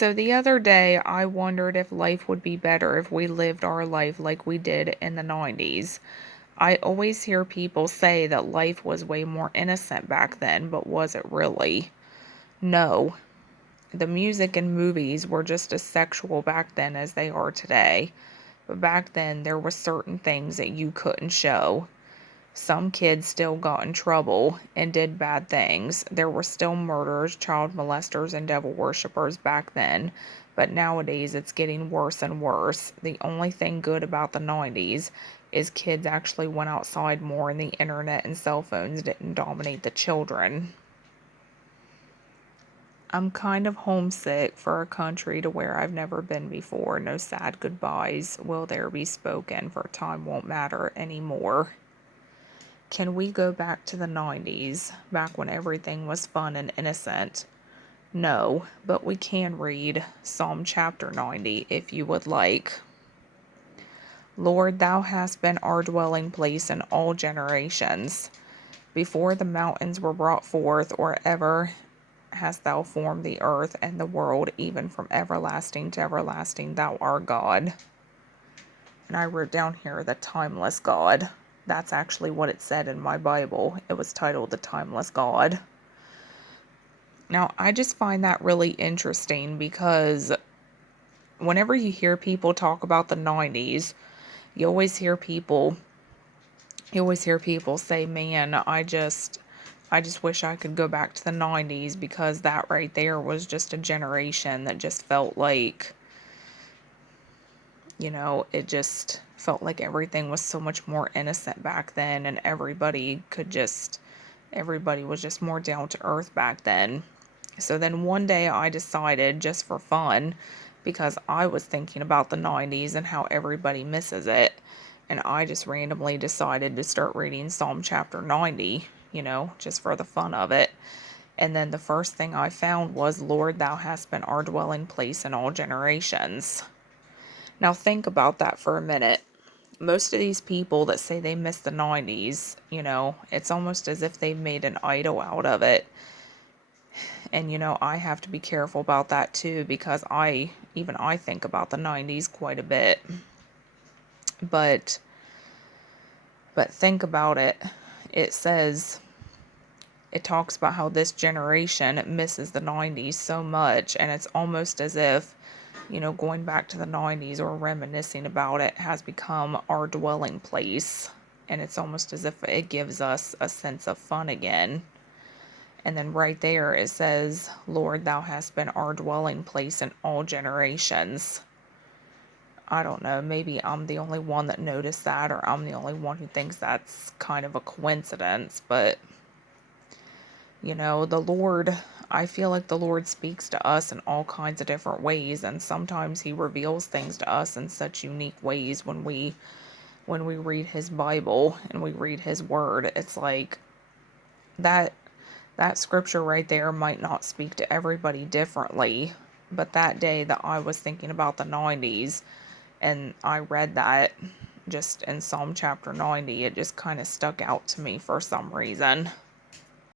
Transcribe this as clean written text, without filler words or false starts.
So the other day, I wondered if life would be better if we lived our life like we did in the 90s. I always hear people say that life was way more innocent back then, but was it really? No. The music and movies were just as sexual back then as they are today. But back then, there were certain things that you couldn't show. Some kids still got in trouble and did bad things. There were still murderers, child molesters, and devil worshippers back then, but nowadays it's getting worse and worse. The only thing good about the 90s is kids actually went outside more and the internet and cell phones didn't dominate the children. I'm kind of homesick for a country to where I've never been before. No sad goodbyes will there be spoken, for time won't matter anymore. Can we go back to the 90s, back when everything was fun and innocent? No, but we can read Psalm chapter 90 if you would like. Lord, thou hast been our dwelling place in all generations. Before the mountains were brought forth, or ever hast thou formed the earth and the world, even from everlasting to everlasting, thou art God. And I wrote down here, the timeless God. That's actually what it said in my Bible. It was titled The Timeless God. Now, I just find that really interesting because whenever you hear people talk about the 90s, you always hear people say, "Man, I just wish I could go back to the 90s because that right there was just a generation that just felt like, it just felt like everything was so much more innocent back then and everybody was just more down to earth back then." So then one day I decided, just for fun, because I was thinking about the 90s and how everybody misses it, and I just randomly decided to start reading Psalm chapter 90, just for the fun of it. And then the first thing I found was, Lord, thou hast been our dwelling place in all generations. Now think about that for a minute. Most of these people that say they miss the 90s, it's almost as if they've made an idol out of it. And I have to be careful about that too, because I think about the 90s quite a bit. But think about it. It talks about how this generation misses the 90s so much, and it's almost as if, going back to the 90s or reminiscing about it has become our dwelling place. And it's almost as if it gives us a sense of fun again. And then right there it says, Lord, thou hast been our dwelling place in all generations. I don't know, maybe I'm the only one that noticed that, or I'm the only one who thinks that's kind of a coincidence, but the Lord, I feel like the Lord speaks to us in all kinds of different ways, and sometimes he reveals things to us in such unique ways when we read his Bible and we read his word. It's like that scripture right there might not speak to everybody differently, but that day that I was thinking about the 90s and I read that just in Psalm chapter 90, it just kind of stuck out to me for some reason.